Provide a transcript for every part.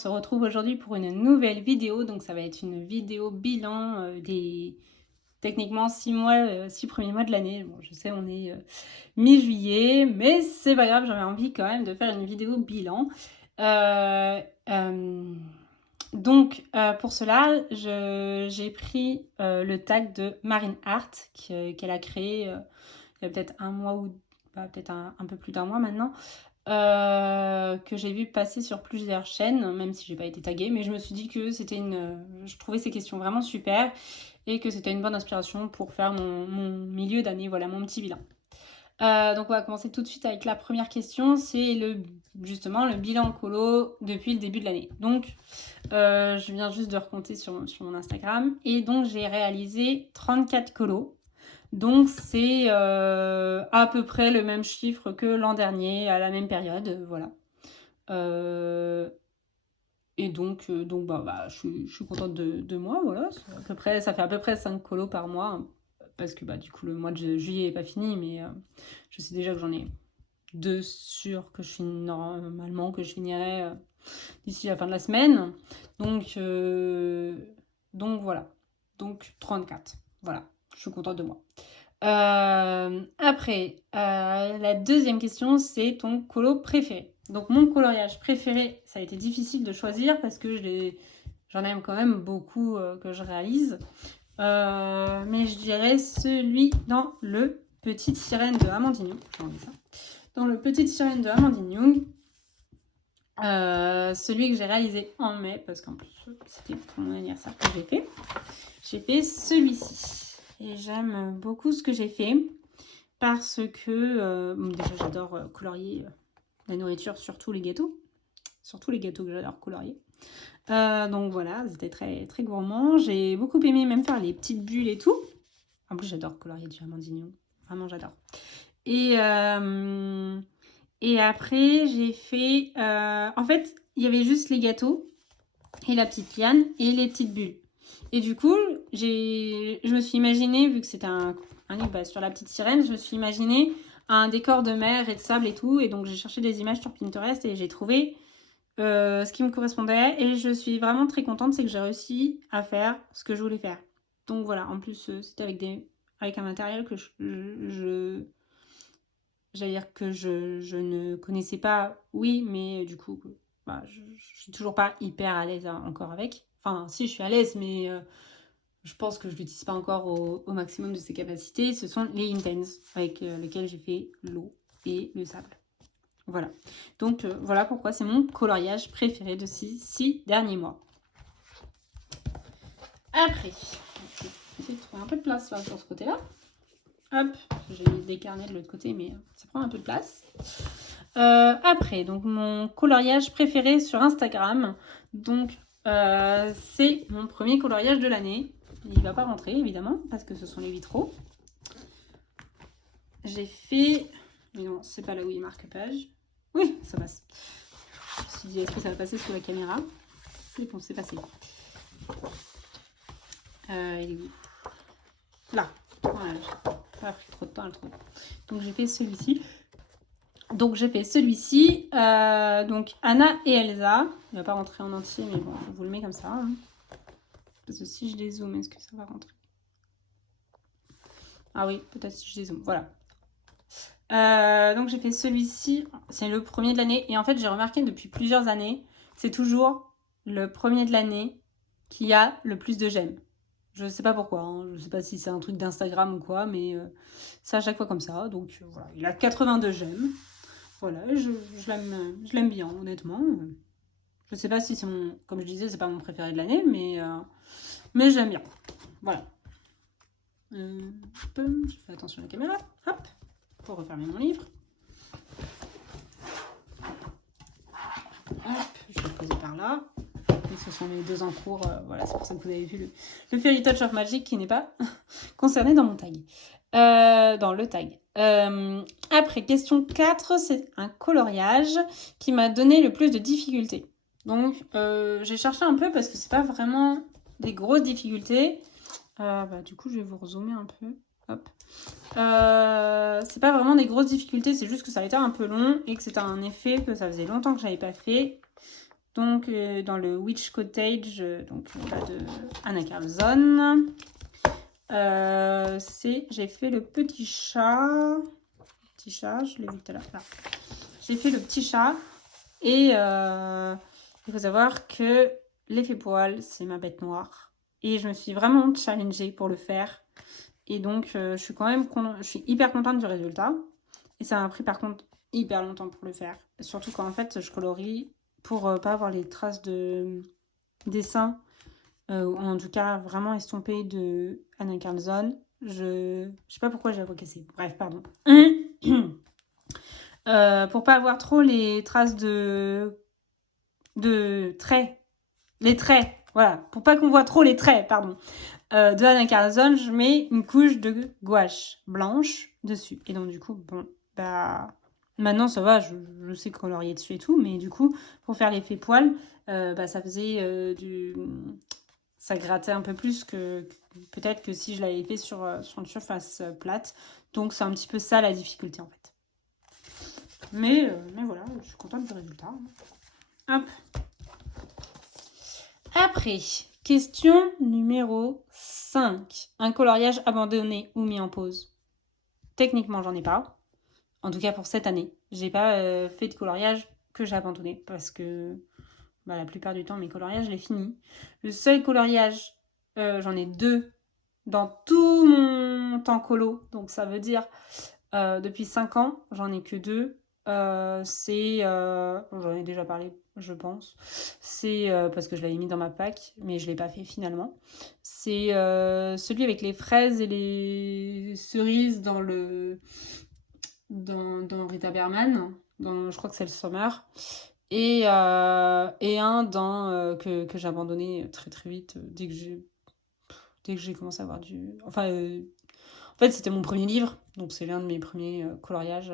se retrouve aujourd'hui pour une nouvelle vidéo. Donc ça va être une vidéo bilan des techniquement 6 mois, 6 premiers mois de l'année. Bon, je sais, on est mi-juillet, mais c'est pas grave, j'avais envie quand même de faire une vidéo bilan. Pour cela, j'ai pris le tag de Marine Art qu'elle a créé il y a peut-être un mois ou peut-être un peu plus d'un mois maintenant. Que j'ai vu passer sur plusieurs chaînes, même si j'ai pas été taguée, mais je me suis dit que je trouvais ces questions vraiment super et que c'était une bonne inspiration pour faire mon milieu d'année, voilà, mon petit bilan. Donc on va commencer tout de suite avec la première question, c'est justement le bilan colo depuis le début de l'année. Donc je viens juste de recompter sur mon Instagram et donc j'ai réalisé 34 colos. Donc c'est à peu près le même chiffre que l'an dernier, à la même période, voilà. Et donc je suis contente de moi, voilà. Ça fait à peu près 5 colos par mois, hein, parce que du coup le mois de juillet n'est pas fini, mais je sais déjà que j'en ai 2 sûrs que que je finirai d'ici la fin de la semaine. Donc voilà. Donc 34, voilà. Je suis contente de moi. Après, la deuxième question, c'est ton colo préféré. Donc mon coloriage préféré, ça a été difficile de choisir parce que j'en aime quand même beaucoup que je réalise. Mais je dirais celui dans le Petite Sirène de Amandine Young. Dans le Petite Sirène de Amandine Young, celui que j'ai réalisé en mai, parce qu'en plus c'était pour mon anniversaire que j'ai fait celui-ci. Et j'aime beaucoup ce que j'ai fait parce que déjà j'adore colorier la nourriture, surtout les gâteaux que j'adore colorier. Donc voilà, c'était très, très gourmand. J'ai beaucoup aimé même faire les petites bulles et tout. En plus j'adore colorier du Amandine, vraiment j'adore. Et après j'ai fait, en fait il y avait juste les gâteaux et la petite liane et les petites bulles. Et du coup, je me suis imaginé, vu que c'était un livre sur la petite sirène, je me suis imaginé un décor de mer et de sable et tout. Et donc, j'ai cherché des images sur Pinterest et j'ai trouvé ce qui me correspondait. Et je suis vraiment très contente, c'est que j'ai réussi à faire ce que je voulais faire. Donc voilà, en plus, c'était avec un matériel que j'allais dire que je ne connaissais pas, oui, mais du coup, je suis toujours pas hyper à l'aise encore avec. Enfin, si, je suis à l'aise, mais je pense que je l'utilise pas encore au maximum de ses capacités. Ce sont les Intense, avec lesquels j'ai fait l'eau et le sable. Voilà. Donc, voilà pourquoi c'est mon coloriage préféré de ces 6 derniers mois. Après, je vais essayer de trouver un peu de place là, sur ce côté-là. Hop, j'ai des carnets de l'autre côté, mais ça prend un peu de place. Après, donc mon coloriage préféré sur Instagram. Donc, c'est mon premier coloriage de l'année. Il ne va pas rentrer, évidemment, parce que ce sont les vitraux. J'ai fait... Mais non, c'est pas là où il marque page. Oui, ça passe. Je me suis dit, est-ce que ça va passer sous la caméra? C'est bon, c'est passé. Il est où? Là. Voilà. Pas pris trop de temps à le trouver. Donc j'ai fait celui-ci. Donc Anna et Elsa. Il va pas rentrer en entier, mais bon, je vous le mets comme ça. Hein. Parce que si je les zoome, est-ce que ça va rentrer? Ah oui, peut-être si je les zoome. Voilà. Donc j'ai fait celui-ci. C'est le premier de l'année. Et en fait, j'ai remarqué depuis plusieurs années, c'est toujours le premier de l'année qui a le plus de j'aime. Je sais pas pourquoi, hein. Je sais pas si c'est un truc d'Instagram ou quoi, mais c'est à chaque fois comme ça. Donc voilà, il a 82 j'aime. Voilà, je l'aime bien, honnêtement. Je sais pas si c'est comme je disais, c'est pas mon préféré de l'année, mais j'aime bien. Voilà. Je fais attention à la caméra. Hop, pour refermer mon livre. Hop, je vais le poser par là. Et ce sont les 2 en cours. Voilà, c'est pour ça que vous avez vu le Fairy Touch of Magic qui n'est pas concerné dans mon tag. Dans le tag. Après, question 4, c'est un coloriage qui m'a donné le plus de difficultés. Donc, j'ai cherché un peu parce que c'est pas vraiment des grosses difficultés. Du coup, je vais vous rezoomer un peu. Hop. C'est pas vraiment des grosses difficultés, c'est juste que ça a été un peu long et que c'était un effet que ça faisait longtemps que j'avais pas fait. Donc, dans le Witch Cottage, donc là, de Anna Carlson. J'ai fait le petit chat. Petit chat, je l'ai vu tout à l'heure. Là. J'ai fait le petit chat. Et il faut savoir que l'effet poil, c'est ma bête noire. Et je me suis vraiment challengée pour le faire. Et donc, je suis hyper contente du résultat. Et ça m'a pris par contre hyper longtemps pour le faire. Surtout quand en fait, je colorie pour pas avoir les traces de dessin. Ou en tout cas, vraiment estompées de Anna Carlson. Je sais pas pourquoi j'ai la voix cassée. Bref, pardon. Pour pas avoir trop les traces de traits. Les traits, voilà. Pour pas qu'on voit trop les traits, pardon. De Anna Carlson, je mets une couche de gouache blanche dessus. Et donc, du coup, bon, bah... Maintenant, ça va, je sais colorier dessus et tout. Mais du coup, pour faire l'effet poil, bah, ça faisait ça grattait un peu plus que peut-être que si je l'avais fait sur une surface plate. Donc, c'est un petit peu ça la difficulté, en fait. Mais voilà, je suis contente du résultat. Hop. Après, question numéro 5. Un coloriage abandonné ou mis en pause. Techniquement, j'en ai pas. En tout cas, pour cette année. J'ai pas fait de coloriage que j'ai abandonné parce que bah, la plupart du temps, mes coloriages, je les finis. Le seul coloriage, j'en ai 2 dans tout mon temps colo. Donc, ça veut dire depuis 5 ans, j'en ai que 2. J'en ai déjà parlé, je pense. C'est parce que je l'avais mis dans ma pack, mais je ne l'ai pas fait finalement. C'est celui avec les fraises et les cerises dans Rita Berman. Je crois que c'est le Summer. Et un que j'ai abandonné très très vite dès que j'ai commencé à avoir du... Enfin, en fait, c'était mon premier livre, donc c'est l'un de mes premiers coloriages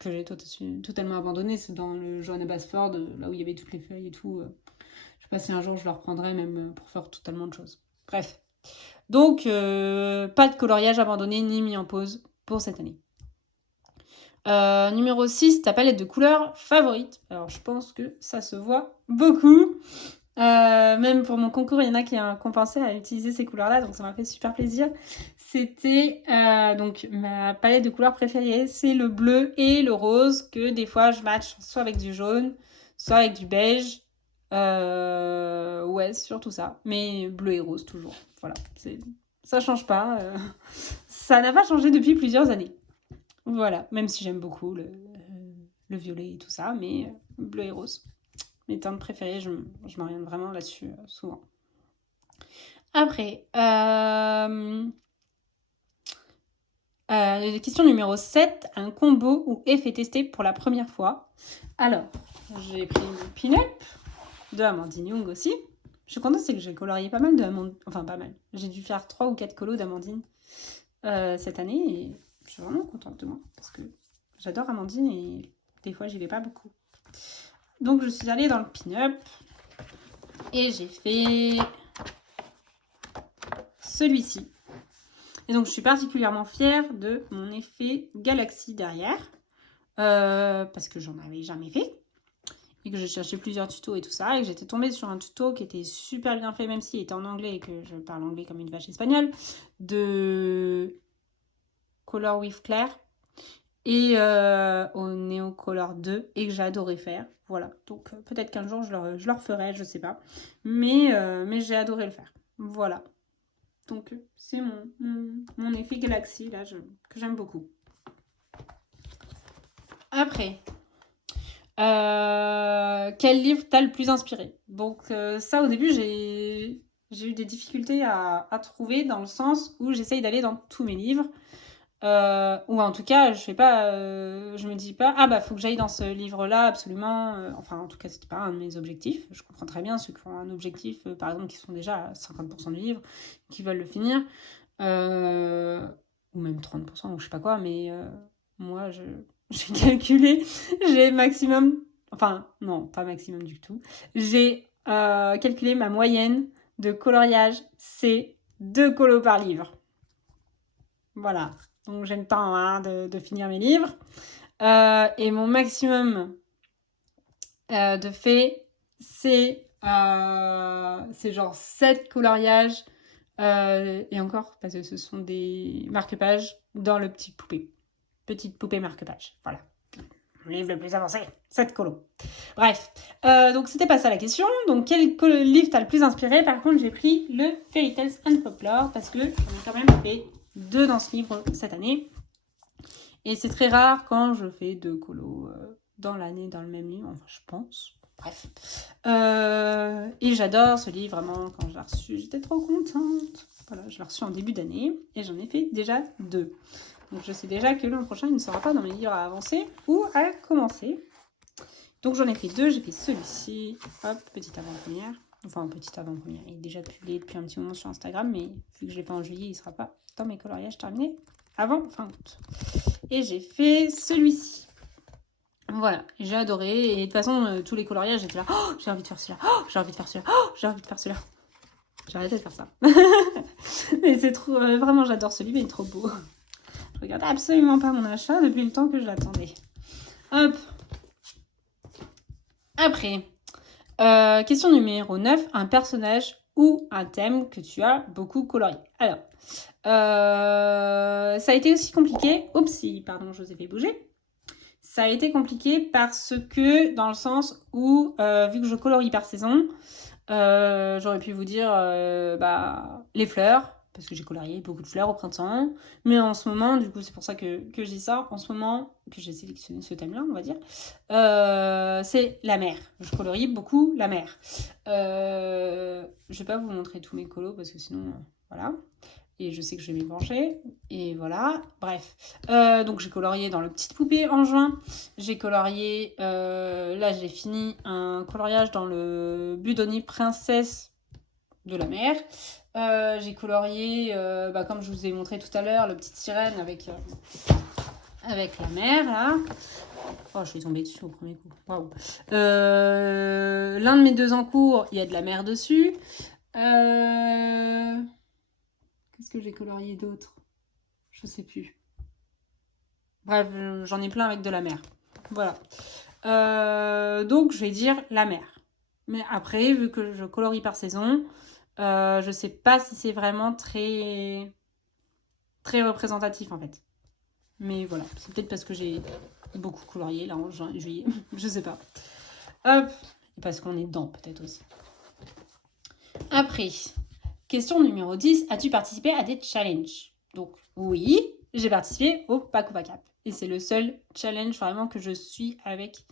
que j'ai totalement abandonné. C'est dans le Johanna Basford, là où il y avait toutes les feuilles et tout. Je sais pas si un jour je le reprendrai, même pour faire totalement autre chose. Bref. Donc, pas de coloriage abandonné ni mis en pause pour cette année. Numéro 6, ta palette de couleurs favorite. Alors, je pense que ça se voit beaucoup. Même pour mon concours, il y en a qui ont pensé à utiliser ces couleurs-là, donc ça m'a fait super plaisir. C'était donc ma palette de couleurs préférée, c'est le bleu et le rose, que des fois je match soit avec du jaune, soit avec du beige. Ouais, surtout ça. Mais bleu et rose toujours. Voilà, ça change pas. Ça n'a pas changé depuis plusieurs années. Voilà, même si j'aime beaucoup le violet et tout ça, mais bleu et rose. Mes teintes préférées, je m'oriente vraiment là-dessus souvent. Après, question numéro 7, un combo ou effet testé pour la première fois. Alors, j'ai pris le pin-up de Amandine Young aussi. Je suis contente, c'est que j'ai colorié pas mal enfin pas mal. J'ai dû faire 3 ou 4 colos d'Amandine cette année et je suis vraiment contente de moi parce que j'adore Amandine et des fois j'y vais pas beaucoup. Donc je suis allée dans le pin-up et j'ai fait celui-ci. Et donc je suis particulièrement fière de mon effet galaxie derrière parce que j'en avais jamais fait et que j'ai cherché plusieurs tutos et tout ça et que j'étais tombée sur un tuto qui était super bien fait même s'il était en anglais et que je parle anglais comme une vache espagnole de Color with Claire et au Neo Color 2 et que j'ai adoré faire. Voilà, donc peut-être qu'un jour je le referai, je sais pas. Mais j'ai adoré le faire. Voilà. Donc c'est mon effet galaxie là, que j'aime beaucoup. Après, quel livre t'a le plus inspiré? Donc ça au début j'ai eu des difficultés à trouver dans le sens où j'essaye d'aller dans tous mes livres. Ou en tout cas, je me dis pas, ah bah faut que j'aille dans ce livre-là absolument. Enfin, en tout cas, c'était pas un de mes objectifs. Je comprends très bien ceux qui ont un objectif, par exemple, qui sont déjà à 50% du livre, qui veulent le finir, ou même 30%, ou je sais pas quoi, mais moi, j'ai calculé, j'ai maximum, enfin, non, pas maximum du tout, j'ai calculé ma moyenne de coloriage, c'est 2 colos par livre. Voilà. Donc j'ai le temps de finir mes livres. Et mon maximum de fait, c'est genre 7 coloriages, et encore, parce que ce sont des marque-pages dans le petit poupée. Petite poupée marque-page, voilà. Le livre le plus avancé, 7 colos. Bref, donc c'était pas ça la question. Donc quel livre t'as le plus inspiré? Par contre, j'ai pris le Fairy Tales and Folklore parce que j'en ai quand même fait 2 dans ce livre cette année. Et c'est très rare quand je fais 2 colos dans l'année dans le même livre, enfin je pense. Bref. Et j'adore ce livre, vraiment, quand je l'ai reçu, j'étais trop contente. Voilà, je l'ai reçu en début d'année et j'en ai fait déjà 2. Donc je sais déjà que l'an prochain, il ne sera pas dans mes livres à avancer ou à commencer. Donc j'en ai fait 2, j'ai fait celui-ci, hop, petite avant-première. Enfin, petite avant-première, il est déjà publié depuis un petit moment sur Instagram, mais vu que je l'ai fait en juillet, il ne sera pas dans mes coloriages terminés avant fin août. Et j'ai fait celui-ci. Voilà, j'ai adoré. Et de toute façon, tous les coloriages, j'étais là, oh, j'ai envie de faire celui-là, oh, j'ai envie de faire celui-là, oh, j'ai envie de faire celui-là. J'ai arrêté de faire ça. Mais c'est trop, vraiment, j'adore celui, mais il est trop beau. Je regarde absolument pas mon achat depuis le temps que je l'attendais. Hop. Après, question numéro 9, un personnage ou un thème que tu as beaucoup colorié. Alors, ça a été aussi compliqué. Oups, pardon, je vous ai fait bouger. Ça a été compliqué parce que, dans le sens où, vu que je colorie par saison, j'aurais pu vous dire les fleurs, parce que j'ai colorié beaucoup de fleurs au printemps. Mais en ce moment, du coup, c'est pour ça que je dis ça, en ce moment, que j'ai sélectionné ce thème-là, on va dire, c'est la mer. Je colorie beaucoup la mer. Je vais pas vous montrer tous mes colos, parce que sinon, voilà. Et je sais que je vais m'y pencher. Et voilà, bref. Donc j'ai colorié dans le Petite Poupée en juin. J'ai colorié, là j'ai fini un coloriage dans le Budoni Princesse de la mer. J'ai colorié, comme je vous ai montré tout à l'heure, le Petite Sirène avec la mer, là. Oh, je suis tombée dessus au premier coup. Waouh. L'un de mes 2 en cours, il y a de la mer dessus. Qu'est-ce que j'ai colorié d'autre? Je sais plus. Bref, j'en ai plein avec de la mer. Voilà. Donc, je vais dire la mer. Mais après, vu que je colorie par saison, je sais pas si c'est vraiment très, très représentatif, en fait. Mais voilà, c'est peut-être parce que j'ai beaucoup colorié, là, en juin et juillet. Je sais pas. Hop. Et parce qu'on est dedans, peut-être aussi. Après, question numéro 10. As-tu participé à des challenges? Donc, oui, j'ai participé au Paco Cap. Et c'est le seul challenge vraiment que je suis avec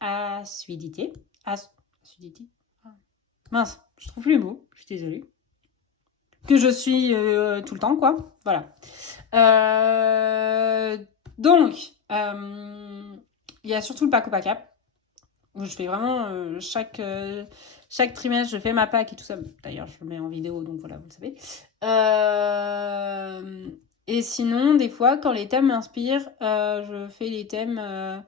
assiduité. Assiduité. Mince, je trouve plus les mots, je suis désolée. Que je suis tout le temps, quoi. Voilà. Donc, il y a surtout le Paco Cap, où je fais vraiment chaque trimestre, je fais ma PAC et tout ça. D'ailleurs, je le mets en vidéo, donc voilà, vous le savez. Et sinon, des fois, quand les thèmes m'inspirent, je fais les thèmes.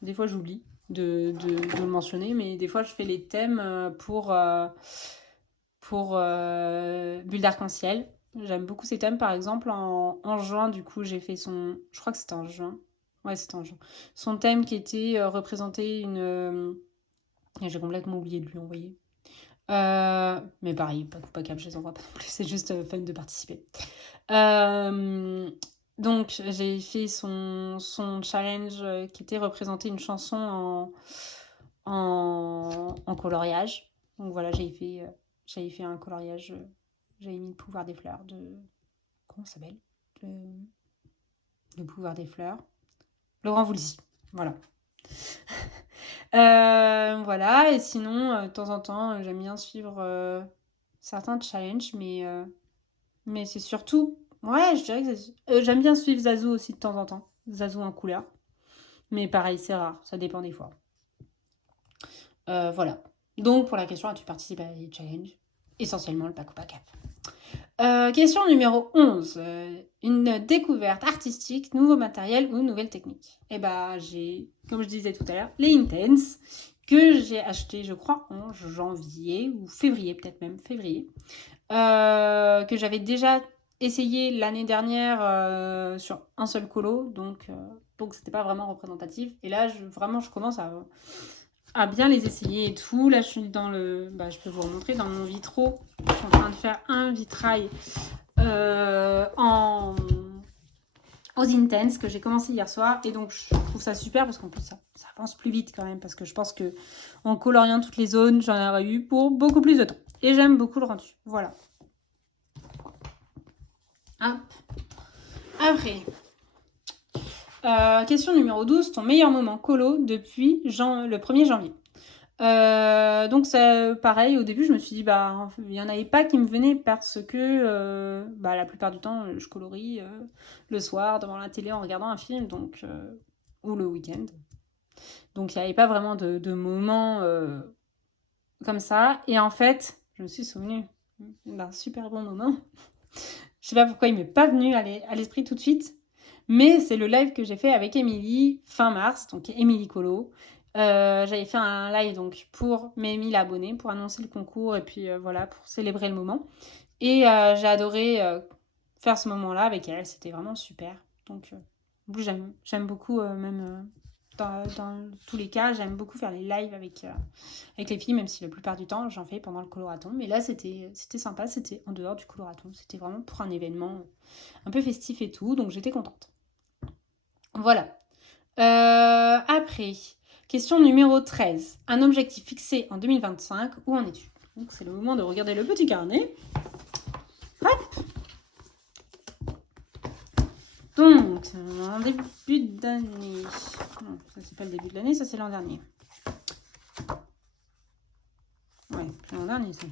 Des fois, j'oublie de le mentionner, mais des fois, je fais les thèmes pour Bulle d'arc-en-ciel. J'aime beaucoup ces thèmes. Par exemple, en juin, du coup, j'ai fait son. Je crois que c'était en juin. Ouais, c'était en juin. Son thème qui était représenter une. Et j'ai complètement oublié de lui envoyer. Mais pareil, pas cap, je les envoie pas non plus. C'est juste fun de participer. Donc, j'ai fait son challenge qui était représenter une chanson en coloriage. Donc voilà, j'avais fait un coloriage. J'avais mis le pouvoir des fleurs de. Comment ça s'appelle? Le pouvoir des fleurs. Laurent Voulzy. Voilà. Voilà, et sinon, de temps en temps, j'aime bien suivre certains challenges, mais c'est surtout. Ouais, je dirais que j'aime bien suivre Zazou aussi de temps en temps. Zazou en couleur. Mais pareil, c'est rare, ça dépend des fois. Voilà. Donc, pour la question, as-tu participé à des challenges? Essentiellement le Paco Cap. Question numéro 11. Une découverte artistique, nouveau matériel ou nouvelle technique? Eh ben, j'ai, comme je disais tout à l'heure, les Intense que j'ai acheté, je crois, en janvier ou février, peut-être même février. Que j'avais déjà essayé l'année dernière sur un seul colo, donc c'était pas vraiment représentatif. Et là, je commence à bien les essayer et tout. Là, je suis dans le... Bah, je peux vous remontrer dans mon vitro. Je suis en train de faire un vitrail aux Intense que j'ai commencé hier soir. Et donc, je trouve ça super parce qu'en plus, ça avance plus vite quand même. Parce que je pense que en coloriant toutes les zones, j'en aurais eu pour beaucoup plus de temps. Et j'aime beaucoup le rendu. Voilà. Hop. Après... question numéro 12, ton meilleur moment colo depuis le 1er janvier. Donc c'est pareil, au début je me suis dit bah il n'y en avait pas qui me venaient parce que la plupart du temps je colorie le soir devant la télé en regardant un film donc ou le week-end. Donc il n'y avait pas vraiment de moments comme ça. Et en fait, je me suis souvenue d'un super bon moment. Je sais pas pourquoi il m'est pas venu à l'esprit tout de suite. Mais c'est le live que j'ai fait avec Émilie fin mars, donc Émilie Colo. J'avais fait un live donc pour mes 1000 abonnés, pour annoncer le concours et puis voilà, pour célébrer le moment. Et j'ai adoré faire ce moment-là avec elle, c'était vraiment super. Donc, en plus, j'aime beaucoup, même dans tous les cas, j'aime beaucoup faire les lives avec les filles, même si la plupart du temps, j'en fais pendant le coloraton. Mais là, c'était sympa, c'était en dehors du coloraton. C'était vraiment pour un événement un peu festif et tout, donc j'étais contente. Voilà. Après, question numéro 13. Un objectif fixé en 2025, où en es-tu? Donc c'est le moment de regarder le petit carnet. Hop. Donc, en début d'année. Non, ça c'est pas le début de l'année, ça c'est l'an dernier. Ouais, c'est l'an dernier ça.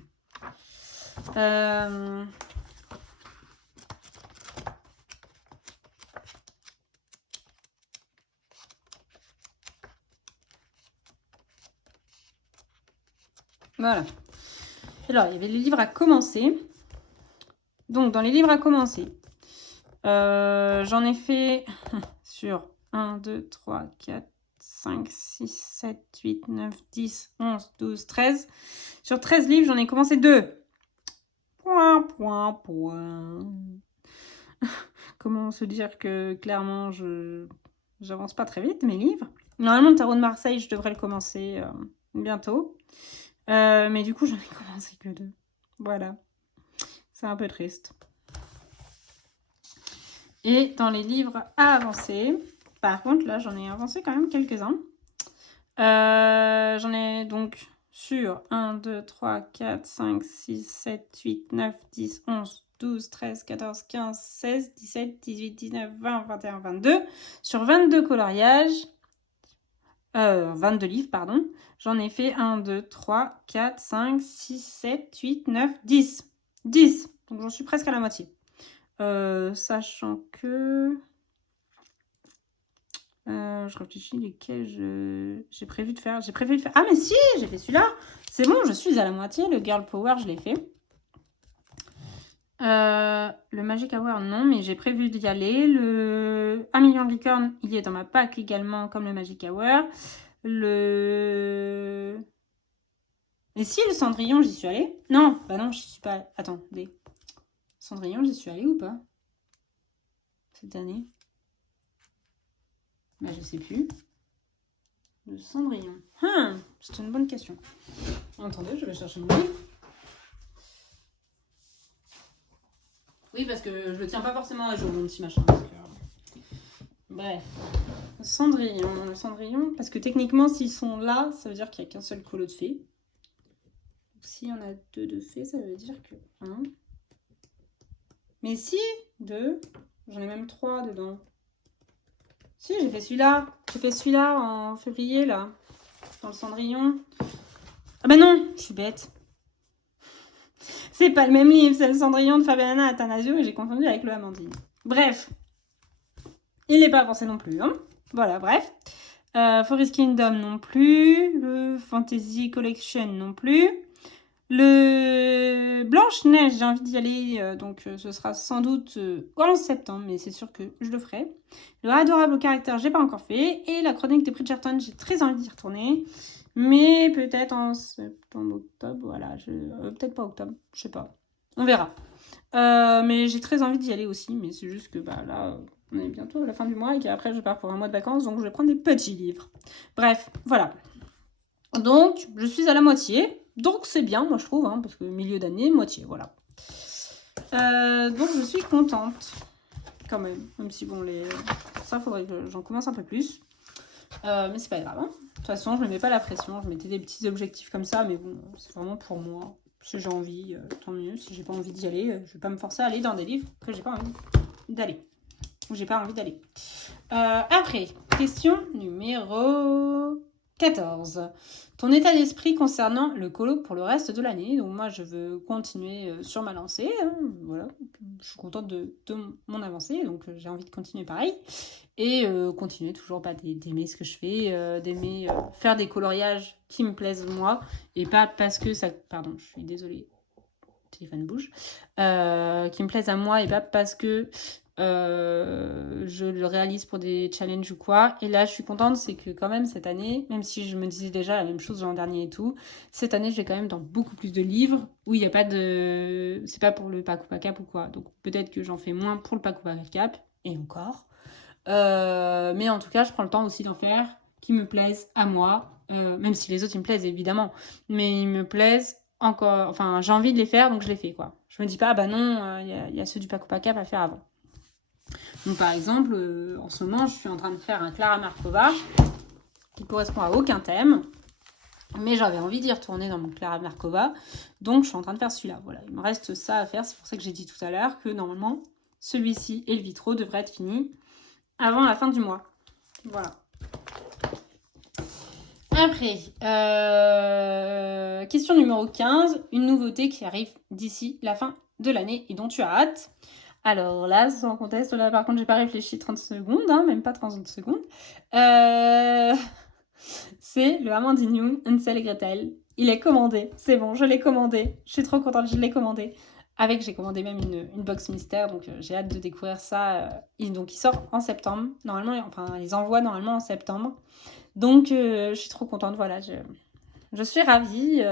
Voilà. Alors, il y avait les livres à commencer. Donc, dans les livres à commencer, j'en ai fait sur 1, 2, 3, 4, 5, 6, 7, 8, 9, 10, 11, 12, 13. Sur 13 livres, j'en ai commencé 2. Point. Comment se dire que clairement, j'avance pas très vite, mes livres. Normalement, le tarot de Marseille, je devrais le commencer bientôt. Mais du coup, j'en ai commencé que 2. Voilà. C'est un peu triste. Et dans les livres à avancer, par contre, là, j'en ai avancé quand même quelques-uns. J'en ai donc sur 1, 2, 3, 4, 5, 6, 7, 8, 9, 10, 11, 12, 13, 14, 15, 16, 17, 18, 19, 20, 21, 22. Sur 22 coloriages, 22 livres, pardon, j'en ai fait 1, 2, 3, 4, 5, 6, 7, 8, 9, 10. 10. Donc j'en suis presque à la moitié. Sachant que... je réfléchis lesquels j'ai prévu de faire. Ah mais si, j'ai fait celui-là. C'est bon, je suis à la moitié. Le Girl Power, je l'ai fait. Le Magic Hour, non, mais j'ai prévu d'y aller. Le 1 million de licornes, il est dans ma pack également, comme le Magic Hour. Et si, le Cendrillon, j'y suis allée? Non, bah non, j'y suis pas. Attendez. Cendrillon, j'y suis allée ou pas? Cette année? Bah, je sais plus. Le Cendrillon. C'est une bonne question. Attendez, je vais chercher mon livre. Oui, parce que je le tiens pas forcément à jour, mon petit machin. Donc, bref. Le Cendrillon, parce que techniquement, s'ils sont là, ça veut dire qu'il n'y a qu'un seul colo de fées. S'il y en a 2 de fées, ça veut dire que 1. Mais si, 2. J'en ai même 3 dedans. Si, j'ai fait celui-là. J'ai fait celui-là en février, là. Dans le Cendrillon. Ah bah non, je suis bête. C'est pas le même livre, c'est le Cendrillon de Fabiana Attanasio et j'ai confondu avec le Amandine. Bref. Il n'est pas avancé non plus, hein. Voilà, bref. Forest Kingdom non plus. Le Fantasy Collection non plus. Le Blanche-Neige, j'ai envie d'y aller, donc ce sera sans doute en septembre, mais c'est sûr que je le ferai. Le Adorable caractère, j'ai pas encore fait. Et la Chronique de Bridgerton, j'ai très envie d'y retourner. Mais peut-être en septembre, octobre, voilà. Peut-être pas octobre, je sais pas. On verra. Mais j'ai très envie d'y aller aussi, mais c'est juste que là, on est bientôt à la fin du mois et qu'après je pars pour un mois de vacances, donc je vais prendre des petits livres. Bref, voilà. Donc, je suis à la moitié. Donc, c'est bien, moi, je trouve, hein, parce que milieu d'année, moitié, voilà. Donc, je suis contente, quand même. Même si, bon, ça, faudrait que j'en commence un peu plus. Mais c'est pas grave. Hein. De toute façon, je me mets pas la pression. Je mettais des petits objectifs comme ça, mais bon, c'est vraiment pour moi. Si j'ai envie, tant mieux. Si j'ai pas envie d'y aller, je vais pas me forcer à aller dans des livres que j'ai pas envie d'aller. Ou j'ai pas envie d'aller. Après, question numéro 14. Ton état d'esprit concernant le colo pour le reste de l'année. Donc moi, je veux continuer sur ma lancée. Hein, voilà. Je suis contente de mon avancée, donc j'ai envie de continuer pareil. Et continuer toujours d'aimer ce que je fais, d'aimer faire des coloriages qui me plaisent moi. Et pas parce que ça... Pardon, je suis désolée. Le téléphone bouge. Qui me plaisent à moi et pas parce que je le réalise pour des challenges ou quoi. Et là, je suis contente, c'est que quand même cette année, même si je me disais déjà la même chose l'an dernier et tout, cette année, je vais quand même dans beaucoup plus de livres où il n'y a pas de... C'est pas pour le Pack ou Pack ou quoi. Donc peut-être que j'en fais moins pour le Pack ou Pack et encore. Mais en tout cas, je prends le temps aussi d'en faire qui me plaisent à moi, même si les autres, ils me plaisent évidemment. Mais ils me plaisent encore... Enfin, j'ai envie de les faire, donc je les fais, quoi. Je me dis pas, ah bah non, y a ceux du Pack ou Pack à faire avant. Donc par exemple, en ce moment, je suis en train de faire un Clara Markova qui correspond à aucun thème. Mais j'avais envie d'y retourner dans mon Clara Markova. Donc je suis en train de faire celui-là. Voilà, il me reste ça à faire. C'est pour ça que j'ai dit tout à l'heure que normalement, celui-ci et le vitro devraient être finis avant la fin du mois. Voilà. Après, question numéro 15. Une nouveauté qui arrive d'ici la fin de l'année et dont tu as hâte. Alors là, sans conteste, là par contre, j'ai pas réfléchi 30 secondes, hein, même pas 30 secondes. C'est le Amandine Young, Hansel et Gretel. Il est commandé, c'est bon, je l'ai commandé. Je suis trop contente, je l'ai commandé. J'ai commandé même une box mystère, donc j'ai hâte de découvrir ça. Donc il sort en septembre, normalement, enfin, ils envoient normalement en septembre. Donc je suis trop contente, voilà, je suis ravie.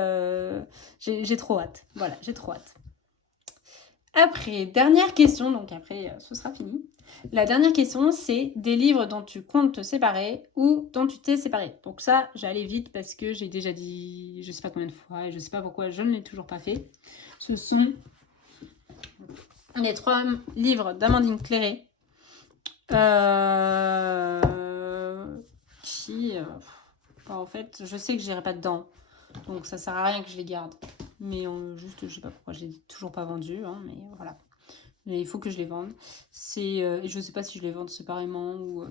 J'ai trop hâte, voilà, j'ai trop hâte. Après, dernière question, donc après ce sera fini. La dernière question, c'est des livres dont tu comptes te séparer ou dont tu t'es séparé. Donc ça, j'allais vite parce que j'ai déjà dit je sais pas combien de fois et je sais pas pourquoi je ne l'ai toujours pas fait. Ce sont les 3 livres d'Amandine Cléré qui... en fait, je sais que j'irai pas dedans. Donc ça sert à rien que je les garde. Mais juste, je sais pas pourquoi je les ai toujours pas vendus. Hein, mais voilà. Mais il faut que je les vende. Et je sais pas si je les vends séparément ou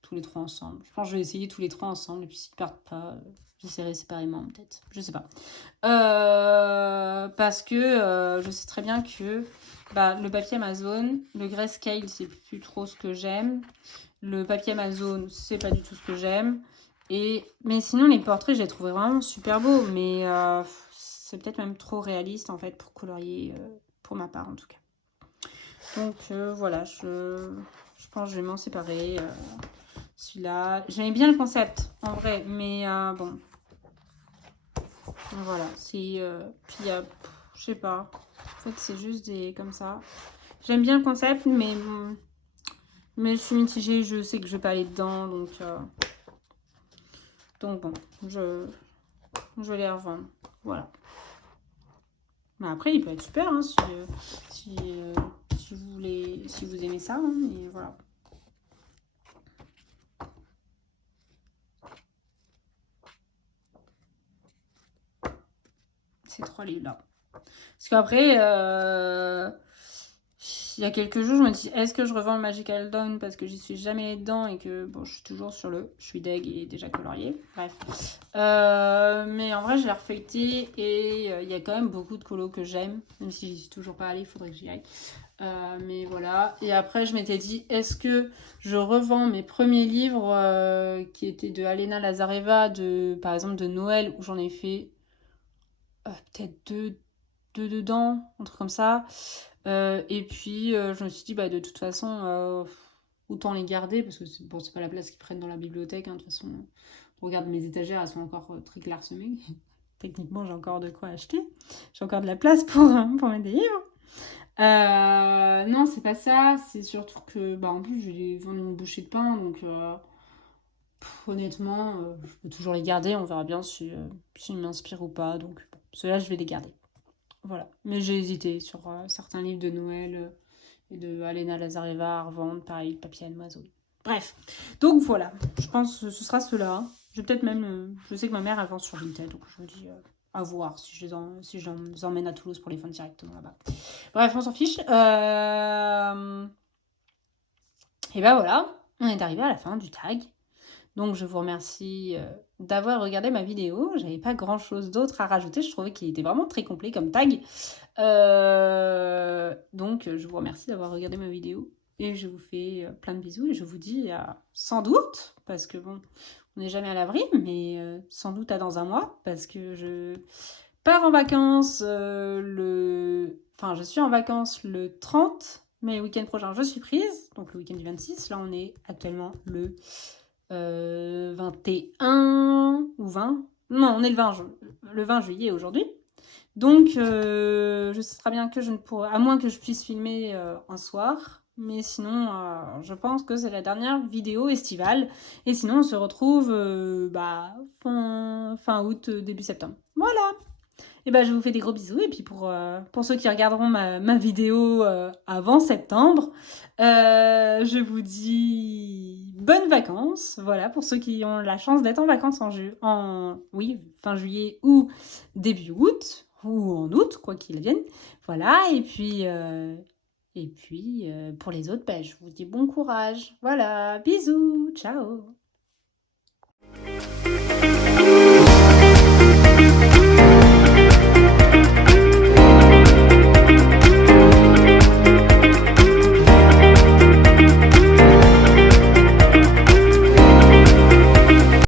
tous les 3 ensemble. Je pense que je vais essayer tous les 3 ensemble. Et puis s'ils partent pas, j'essaierai séparément peut-être. Je sais pas. Parce que je sais très bien que le papier Amazon, le grayscale, c'est plus trop ce que j'aime. Le papier Amazon, c'est pas du tout ce que j'aime. Mais sinon, les portraits, je les trouvais vraiment super beaux. Mais c'est peut-être même trop réaliste, en fait, pour colorier, pour ma part, en tout cas. Donc, voilà, je pense que je vais m'en séparer. Celui-là, j'aimais bien le concept, en vrai. Mais bon. Voilà, c'est... puis il y a... Je sais pas. En fait, c'est juste des... comme ça. J'aime bien le concept, mais... mais je suis mitigée. Je sais que je vais pas aller dedans, donc... Donc bon, je vais les revendre. Voilà. Mais après, il peut être super, hein, si vous aimez ça. Hein, mais voilà. Ces 3 livres-là. Parce qu'après, il y a quelques jours, je me dis, est-ce que je revends le Magical Dawn parce que j'y suis jamais dedans et que, bon, je suis toujours sur je suis deg, il est déjà colorié. Bref. Mais en vrai, je l'ai refeuilleté et il y a quand même beaucoup de colos que j'aime. Même si j'y suis toujours pas allée, il faudrait que j'y aille. Mais voilà. Et après, je m'étais dit, est-ce que je revends mes premiers livres qui étaient de Alena Lazareva, par exemple de Noël, où j'en ai fait peut-être deux dedans, un truc comme ça. Et puis, je me suis dit, de toute façon, autant les garder, parce que c'est pas la place qu'ils prennent dans la bibliothèque. Hein, de toute façon, regarde mes étagères, elles sont encore très clairsemées. Techniquement, j'ai encore de quoi acheter. J'ai encore de la place pour mettre des livres. Non, c'est pas ça. C'est surtout que, en plus, je vais les vendre une bouchée de pain, donc... Honnêtement, je peux toujours les garder. On verra bien s'ils m'inspirent ou pas. Donc, bon, ceux-là, je vais les garder. Voilà. Mais j'ai hésité sur certains livres de Noël et de Alena Lazareva à revendre. Pareil, papier Amazon. Bref. Donc, voilà. Je pense que ce sera ceux-là. Je vais peut-être même... je sais que ma mère, elle vend sur Vinted. Donc, je me dis... à voir si je les emmène à Toulouse pour les vendre directement là-bas. Bref, on s'en fiche. Et ben voilà, on est arrivé à la fin du tag. Donc je vous remercie d'avoir regardé ma vidéo. J'avais pas grand chose d'autre à rajouter. Je trouvais qu'il était vraiment très complet comme tag. Donc je vous remercie d'avoir regardé ma vidéo. Et je vous fais plein de bisous. Et je vous dis sans doute, parce que bon, on n'est jamais à l'abri, mais sans doute à dans un mois, parce que je pars en vacances Enfin, je suis en vacances le 30, mais le week-end prochain, je suis prise. Donc le week-end du 26. Là, on est actuellement le 21 ou 20. Non, on est le 20 juillet aujourd'hui. Donc, je sais très bien que je ne pourrai... À moins que je puisse filmer un soir. Mais sinon, je pense que c'est la dernière vidéo estivale. Et sinon, on se retrouve fin août, début septembre. Voilà. Et ben, je vous fais des gros bisous. Et puis, pour ceux qui regarderont ma vidéo avant septembre, je vous dis bonnes vacances. Voilà, pour ceux qui ont la chance d'être en vacances fin juillet ou début août, ou en août, quoi qu'il advienne. Voilà, et puis pour les autres, ben, je vous dis bon courage. Voilà, bisous, ciao.